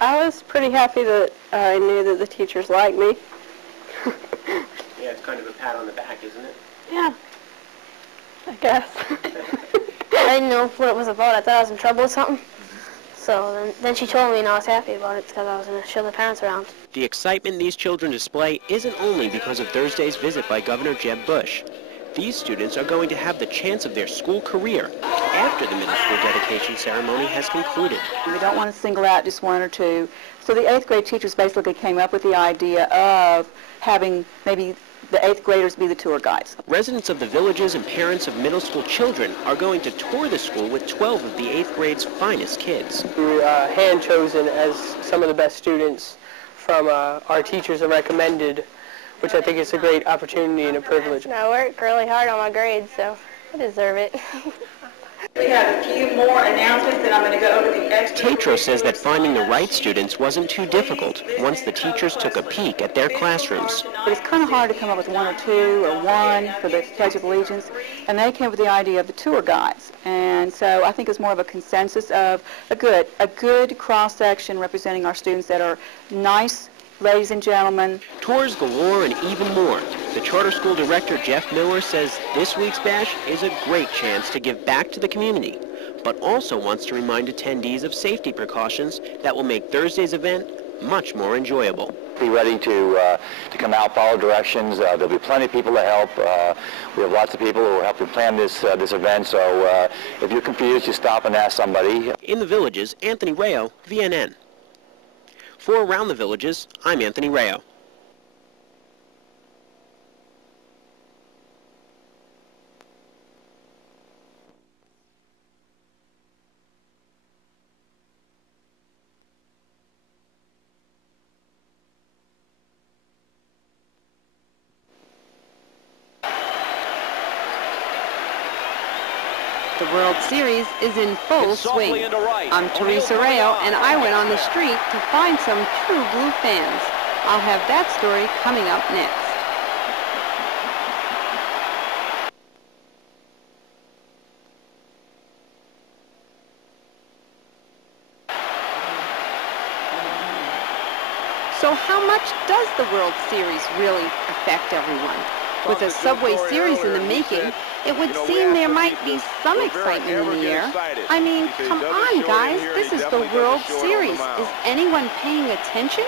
I was pretty happy that I knew that the teachers liked me. Yeah, it's kind of a pat on the back, isn't it? Yeah, I guess. I didn't know what it was about. I thought I was in trouble with something. So then she told me, and I was happy about it because I was going to show the parents around. The excitement these children display isn't only because of Thursday's visit by Governor Jeb Bush. These students are going to have the chance of their school career after the middle school dedication ceremony has concluded. We don't want to single out just one or two. So the 8th grade teachers basically came up with the idea of having maybe the 8th graders be the tour guides. Residents of the villages and parents of middle school children are going to tour the school with 12 of the 8th grade's finest kids. We were hand-chosen as some of the best students from our teachers have recommended, which I think is a great opportunity and a privilege. I worked really hard on my grades, so I deserve it. We have a few more announcements that I'm going to go over the extra. Tatro says that finding the right students wasn't too difficult once the teachers took a peek at their classrooms. But it's kind of hard to come up with one or two or one for the Pledge of Allegiance, and they came up with the idea of the tour guides. And so I think it's more of a consensus of a good cross-section representing our students that are nice, ladies and gentlemen. Tours galore and even more. The charter school director, Jeff Miller, says this week's bash is a great chance to give back to the community, but also wants to remind attendees of safety precautions that will make Thursday's event much more enjoyable. Be ready to come out, follow directions. There'll be plenty of people to help. We have lots of people who are helping plan this event, so if you're confused, just stop and ask somebody. In the villages, Anthony Rayo, VNN. For Around the Villages, I'm Anthony Rayo. The World Series is in full swing. I'm Teresa Rayo, and I went on the street to find some true blue fans. I'll have that story coming up next. So how much does the World Series really affect everyone? With a Subway Series in the making, it would seem there might be some excitement in the air. I mean, come on, guys. This is the World Series. Is anyone paying attention?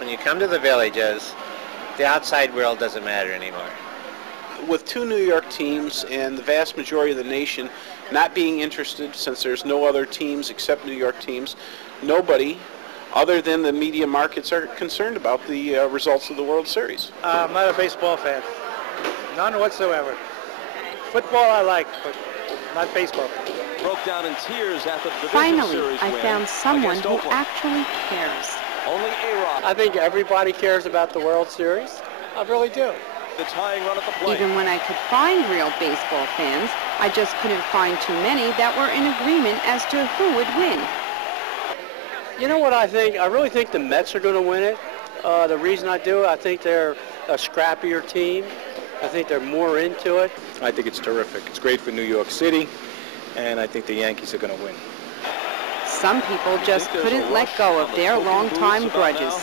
When you come to the villages, the outside world doesn't matter anymore. With two New York teams and the vast majority of the nation not being interested, since there's no other teams except New York teams, nobody other than the media markets are concerned about the results of the World Series. I'm not a baseball fan. None whatsoever. Football I like, but not baseball. Broke down in tears after the Finally, I found someone who actually cares. Only A-Rod. I think everybody cares about the World Series. I really do. The tying run at the plate. Even when I could find real baseball fans, I just couldn't find too many that were in agreement as to who would win. You know what I think? I really think the Mets are going to win it. The reason I do, I think they're a scrappier team. I think they're more into it. I think it's terrific. It's great for New York City, and I think the Yankees are going to win. Some people just couldn't let go of their long-time grudges.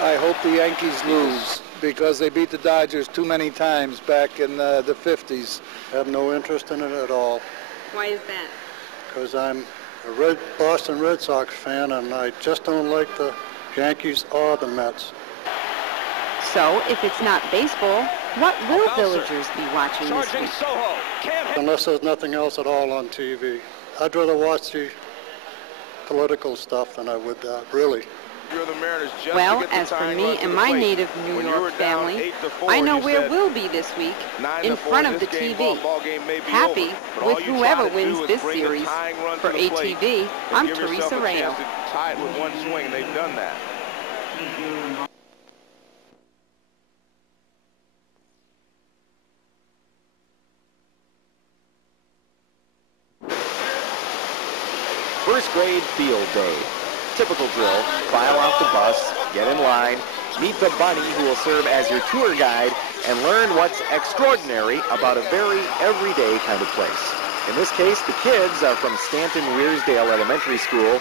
I hope the Yankees lose because they beat the Dodgers too many times back in the 50s. I have no interest in it at all. Why is that? Because I'm a Boston Red Sox fan, and I just don't like the Yankees or the Mets. So, if it's not baseball, what will villagers be watching this week? Unless there's nothing else at all on TV. I'd rather watch the political stuff than I would that, really. Well, as for me and my native New York family, I know where we'll be this week, in front of the TV. Happy with whoever wins this series. For ATV, I'm Teresa Rayo. First grade field day. Typical drill, file out the bus, get in line, meet the bunny who will serve as your tour guide, and learn what's extraordinary about a very everyday kind of place. In this case, the kids are from Stanton Weirsdale Elementary School.